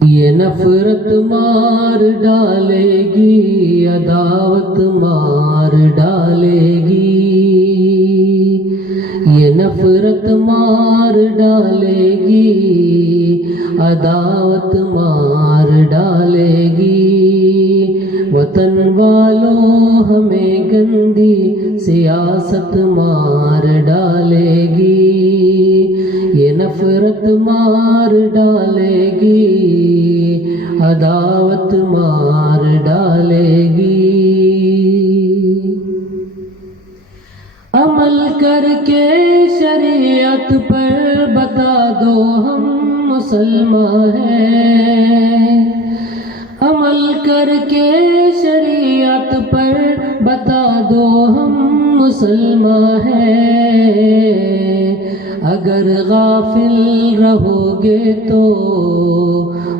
یہ نفرت مار ڈالے گی، عداوت مار ڈالے گی، یہ نفرت مار ڈالے گی، عداوت مار ڈالے گی۔ وطن والوں ہمیں گندی سیاست مار ڈالے گی، یہ نفرت مار ڈالے گی، عداوت مار ڈالے گی۔ عمل کر کے شریعت پر بتا دو ہم مسلمان ہیں، عمل کر کے شریعت پر بتا دو ہم مسلمان ہیں۔ اگر غافل رہو گے تو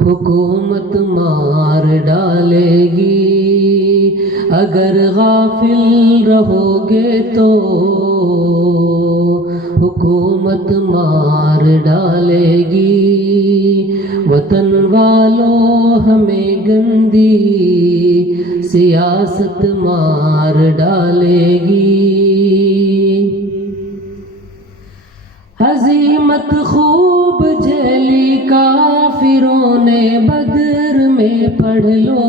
حکومت مار ڈالے گی، اگر غافل رہو گے تو حکومت مار ڈالے گی۔ وطن والوں ہمیں گندی سیاست مار ڈالے گی۔ ہزیمت خوب جھیلی کافروں نے بدر میں پڑھ لو،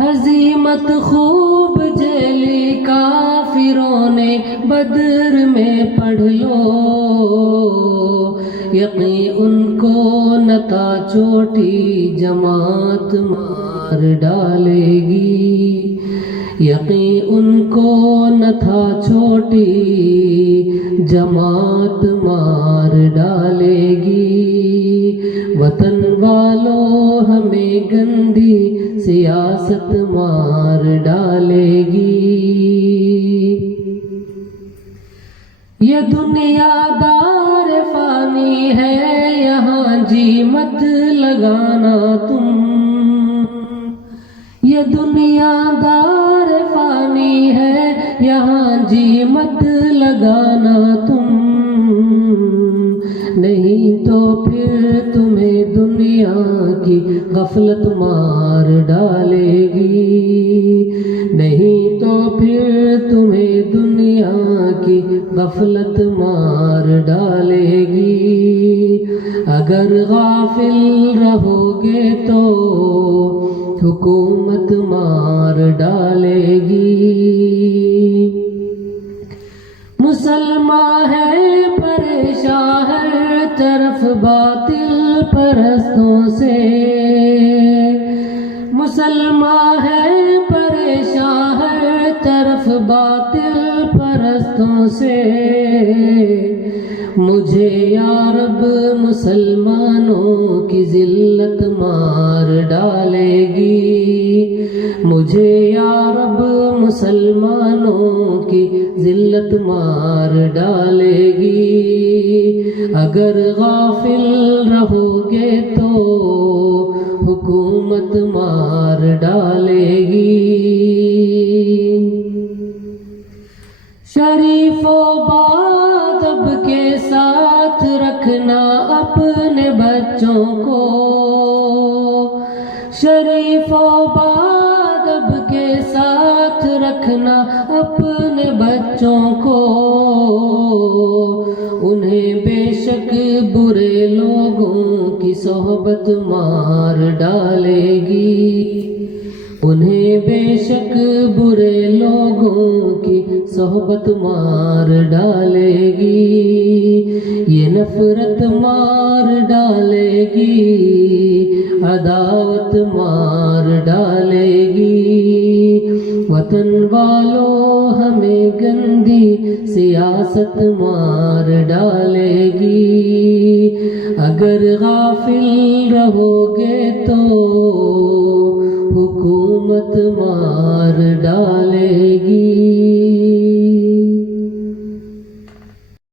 ہزیمت خوب جھیلی کافروں نے بدر میں پڑھ لو، یقین ان کو نہ تھا چھوٹی جماعت مار ڈالے گی، یقین ان کو نہ تھا چھوٹی جماعت مار ڈالے گی۔ وطن والوں ہمیں گندی سیاست مار ڈالے گی۔ یہ دنیا دار فانی ہے، یہاں جی مت لگانا تم، یہ دنیا دار فانی ہے، یہاں جی مت لگانا تم، نہیں تو پھر تمہیں دنیا کی غفلت مار ڈالے گی، نہیں تو پھر تمہیں دنیا کی غفلت مار ڈالے گی۔ اگر غافل رہو گے تو حکومت مار ڈالے گی۔ مسلمان ہے پریشان ہر طرف باطل پرستوں سے، مسلمان ہے پریشان ہر طرف باطل پرستوں سے، مجھے یا رب مسلمانوں کی ذلت مار ڈالے گی، مجھے یا رب مسلمانوں کی ذلت مار ڈالے گی۔ اگر غافل رہو گے تو حکومت مار ڈالے گی۔ شریف و بادب کے ساتھ رکھنا اپنے بچوں کو، شریف و بادب کے ساتھ رکھنا اپنے بچوں کو، انہیں بے شک برے لوگوں کی صحبت مار ڈالے گی، انہیں بے شک برے لوگوں کی صحبت مار ڈالے گی، یہ نفرت مار ڈالے گی، عداوت مار ڈالے گی۔ وطن والوں ہمیں گندی سیاست مار ڈالے گی، اگر غافل رہو گے تو حکومت مار ڈالے گی۔